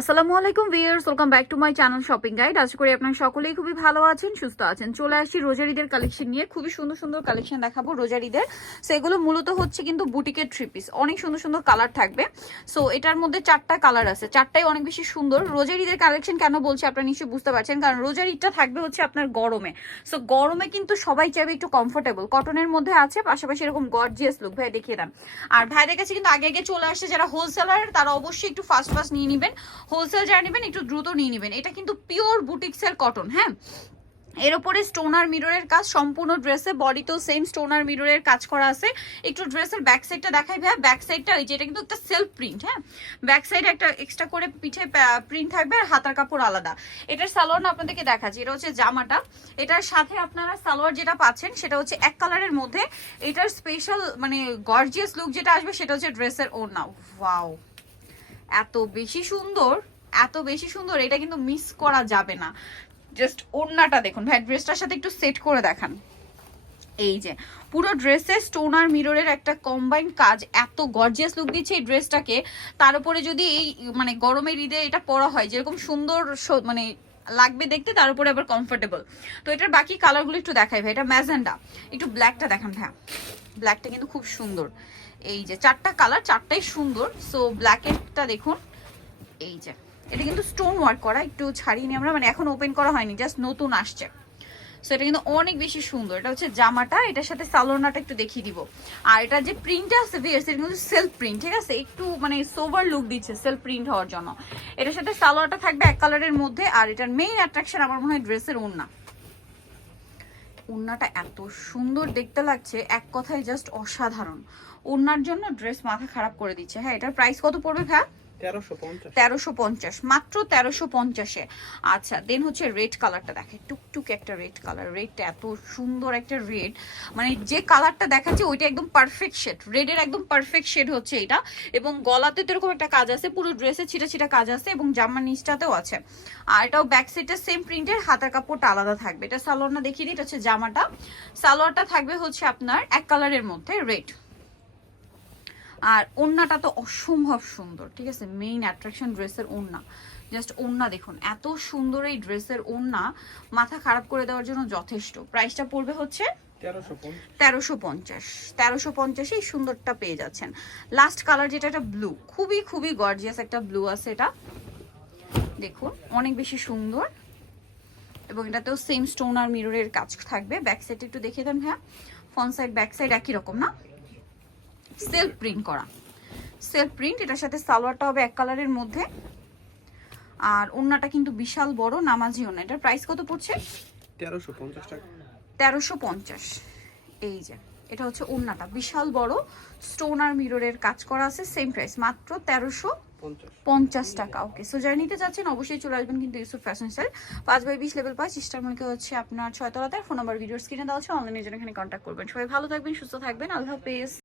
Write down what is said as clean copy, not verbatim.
আসসালামু আলাইকুম viewers, welcome back to my channel shopping guide. আশা করি আপনারা সকলেই খুবই ভালো আছেন, সুস্থ আছেন। চলে আসি রোজারিদের কালেকশন নিয়ে। খুবই সুন্দর সুন্দর কালেকশন দেখাবো রোজারিদের। সো এগুলো মূলত হচ্ছে কিন্তু বুটিকের থ্রি পিস, অনেক সুন্দর সুন্দর কালার থাকবে। সো এটার মধ্যে 4টা কালার আছে, 4টাই অনেক বেশি সুন্দর। রোজারিদের কালেকশন কেন বলছি আপনারা নিশ্চয়ই বুঝতে পারছেন, কারণ রোজারিটা থাকবে হচ্ছে আপনার গরমে। সো গরমে কিন্তু সবাই চাইবে একটু কমফোর্টেবল, কটনের মধ্যে আছে, পাশাপাশি এরকম গর্জিয়াস লুক। ভাই দেখিয়ে দেন। আর ভাইদের কাছে কিন্তু আগে আগে চলে আসছে যারা হোলসেলার, তারা অবশ্যই একটু ফাস্ট ফাস্ট নিয়ে নেবেন। হোলসেল যারা নেবেন একটু দ্রুত নিয়ে নেবেন। এটা কিন্তু পিওর বুটিক্সের কটন। হ্যাঁ, এর উপরে স্টোনার মিররের কাজ সম্পূর্ণ ড্রেসে, বডিতেও সেম স্টোনার মিররের কাজ করা আছে। একটু ড্রেসের ব্যাক সাইডটা দেখাই ভাই। ব্যাক সাইডটা ওই যে এটা কিন্তু একটা সেলফ প্রিন্ট। হ্যাঁ, ব্যাক সাইডে একটা এক্সট্রা করে পিঠে প্রিন্ট থাকবে আর হাতার কাপড় আলাদা। এটার সালোয়ার না আপনাদেরকে দেখাচ্ছি, এটা হচ্ছে জামাটা। এটার সাথে আপনারা সালোয়ার যেটা পাচ্ছেন সেটা হচ্ছে এক কালারের মধ্যে। এটার স্পেশাল মানে গর্জিয়াস লুক যেটা আসবে সেটা হচ্ছে ড্রেসের ওড়না। ওয়াও, এত বেশি সুন্দর, এত বেশি সুন্দর, এটা কিন্তু মিস করা যাবে না। জাস্ট ওড়নাটা দেখুন ভাই, ড্রেসটার সাথে একটু সেট করে দেখান। এই যে পুরো ড্রেসে স্টোনার মিররের একটা কম্বাইন্ড কাজ এত গর্জিয়াস লুক দিচ্ছে এই ড্রেসটাকে। তার উপরে যদি এই মানে গরমের ঈদে এটা পরা হয় যেরকম সুন্দর মানে লাগবে দেখতে, তার উপরে আবার কমফোর্টেবল। তো এটার বাকি কালারগুলো একটু দেখাই ভাই। এটা ম্যাজেন্ডা, একটু ব্ল্যাকটা দেখান ভাই। ব্ল্যাকটা কিন্তু খুব সুন্দর। এই যে 4টা কালার, 4টাই সুন্দর। সো ব্ল্যাকেরটা দেখুন, এই যে এটা কিন্তু স্টোন ওয়ার্ক করা, একটু ছাড়িয়ে নিয়ে আমরা মানে এখন ওপেন করা হয়নি, জাস্ট নতুন আসছে। সো এটা কিন্তু অনেক বেশি সুন্দর। এটা হচ্ছে জামাটা, এটার সাথে সালোয়ারটা একটু দেখিয়ে দিব। আর এটা যে প্রিন্টটা আছে ভিউয়ার্স, এটা কিন্তু সেলফ প্রিন্ট, ঠিক আছে, একটু মানে সোভার লুক দিচ্ছে সেলফ প্রিন্ট হওয়ার জন্য। এটার সাথে সালোয়ারটা থাকবে এক কালারের মধ্যে। আর এটার মেইন অ্যাট্রাকশন আমার মনে হয় ড্রেসের ওড়না। ওড়নাটা এত সুন্দর দেখতে লাগছে, এক কথায় জাস্ট অসাধারণ। ওড়নার জন্য ড্রেস মাথা খারাপ করে দিচ্ছে। হ্যাঁ, এটার প্রাইস কত পড়বে ভাই? 1350, মাত্র 1350-এ। আচ্ছা, দেন হচ্ছে রেড কালারটা দেখে, টুকটুক একটা রেড কালার। রেডটা এত সুন্দর একটা রেড, মানে যে কালারটা দেখাচ্ছে ওইটা একদম পারফেক্ট শেড, রেডের একদম পারফেক্ট শেড হচ্ছে এটা। এবং গলাতে তো এরকম একটা কাজ আছে, পুরো ড্রেসে ছিটা ছিটা কাজ আছে, এবং জামার নিচটাতেও আছে। আর এটাও ব্যাক সাইডটা সেম প্রিন্টের, হাতার কাপড়টা আলাদা থাকবে। এটা সালোয়ারটা দেখিয়ে দিই, এটা হচ্ছে জামাটা। সালোয়ারটা থাকবে হচ্ছে আপনার এক কালারের মধ্যে রেড। আর ওড়নাটা তো অসম্ভব সুন্দর, ঠিক আছে, মেইন অ্যাট্রাকশন ড্রেসের ওড়না। জাস্ট ওড়না দেখুন, এত সুন্দর এই ড্রেসের ওড়না মাথা খারাপ করে দেওয়ার জন্য যথেষ্ট। প্রাইসটা পড়বে হচ্ছে 1350। 1350 এই সুন্দরটা পেয়ে যাচ্ছেন। লাস্ট কালার যেটা, এটা ব্লু, খুবই খুবই গর্জিয়াস একটা ব্লু আছে। এটা দেখুন অনেক বেশি সুন্দর, এবং এটাতেও সেম স্টোন আর মিররের কাজ থাকবে। ব্যাক সাইড একটু দেখিয়ে দেন হ্যাঁ। ফ্রন্ট সাইড ব্যাক সাইড একই রকম না, সেলফ প্রিন্ট করা, সেলফ প্রিন্ট। এটার সাথে সালোয়ারটা হবে এক কালারের মধ্যে। আর ওড়নাটা কিন্তু বিশাল বড় নামাজি ওড়না। এটার প্রাইস কত পড়ছে? 1350 টাকা। 1350। এই যে এটা হচ্ছে ওড়নাটা, বিশাল বড়, স্টোন আর মিররের কাজ করা আছে। সেম প্রাইস, মাত্র 1350 টাকা। ওকে, সো যারা নিতে চাচ্ছেন অবশ্যই চলে আসবেন কিন্তু ইউসুফ ফ্যাশন স্টাইল, 5/20 লেভেল 5 ইস্টারমার্কে হচ্ছে আপনার 6 তলাতে। ফোন নাম্বার ভিডিওর স্ক্রিনে দেওয়া আছে, অনলাইনে জন্য এখানে কন্ট্যাক্ট করবেন। সবাই ভালো থাকবেন, সুস্থ থাকবেন, আল্লাহ হাফেজ।